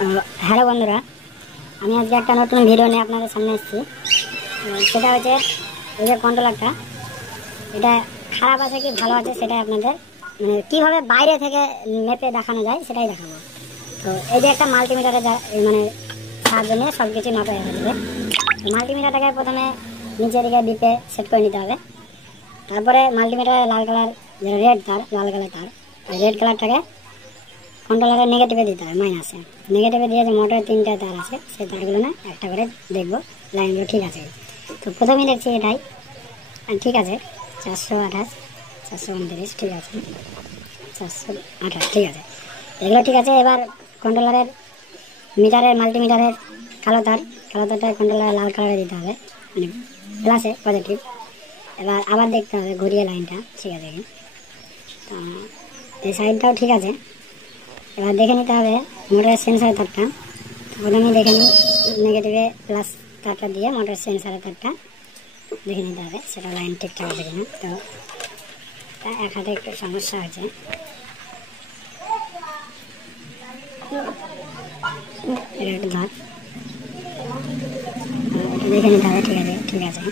Hello বন্ধুরা, আমি আজকে একটা নতুন ভিডিও নিয়ে আপনাদের সামনে এসেছি। সেটা হচ্ছে এই যে কন্ট্রোলারটা, এটা খারাপ আছে কি ভালো আছে সেটাই আপনাদের মানে কীভাবে বাইরে থেকে মেপে দেখানো যায় সেটাই দেখাবো। তো এই যে একটা মাল্টিমিটারে মানে সাহায্য নিয়ে সব কিছু মাপে রেখে দেবে। তো মাল্টিমিটারটাকে প্রথমে নিচের দিকে ডিপে সেট করে নিতে হবে। তারপরে মাল্টিমিটারে লাল কালার যেটা রেড তার, লাল কালার তার, রেড কালারটাকে কন্ট্রোলারের নেগেটিভে দিতে হবে, মাইনাসে। নেগেটিভে দিয়ে যে মোটরের 3টে তার আছে সেই তারগুলো না একটা করে দেখবো লাইনগুলো ঠিক আছে। তো প্রথমেই দেখছি এটাই ঠিক আছে, 428, 429 ঠিক আছে, 428 ঠিক আছে, এগুলো ঠিক আছে। এবার কন্ট্রোলারের মিটারের মাল্টিমিটারের কালো তারটা কন্ট্রোলারের লাল কালারে দিতে হবে, মানে প্লাসে পজিটিভ। এবার আবার দেখতে হবে ঘুরিয়ে লাইনটা ঠিক আছে কি। তো এই সাইডটাও ঠিক আছে। এবার দেখে নিতে হবে মোটরের সেন্সারের তারটা। প্রথমেই দেখে নিই নেগেটিভে প্লাস তারটা দিয়ে মোটরের সেন্সারের তারটা দেখে নিতে হবে সেটা লাইন ঠিকঠাক আছে কিনা। তো এক হাতে একটু সমস্যা হয়েছে, এটা একটু ধর, এটা দেখে নিতে হবে ঠিক আছে, ঠিক আছে,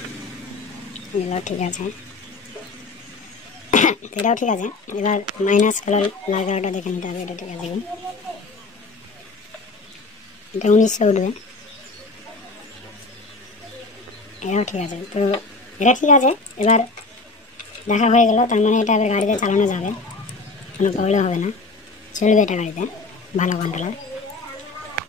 এগুলো ঠিক আছে, এটাও ঠিক আছে। এবার মাইনাস কালার লাল কালারটা দেখে নিতে হবে, এটা ঠিক আছে কি, এটা 1900 উঠবে, এটাও ঠিক আছে। তো এটা ঠিক আছে। এবার দেখা হয়ে গেল, তার মানে এটা এবার গাড়িতে চালানো যাবে, কোনো প্রবলেম হবে না, চলবে এটা গাড়িতে, ভালো কন্ট্রোলার।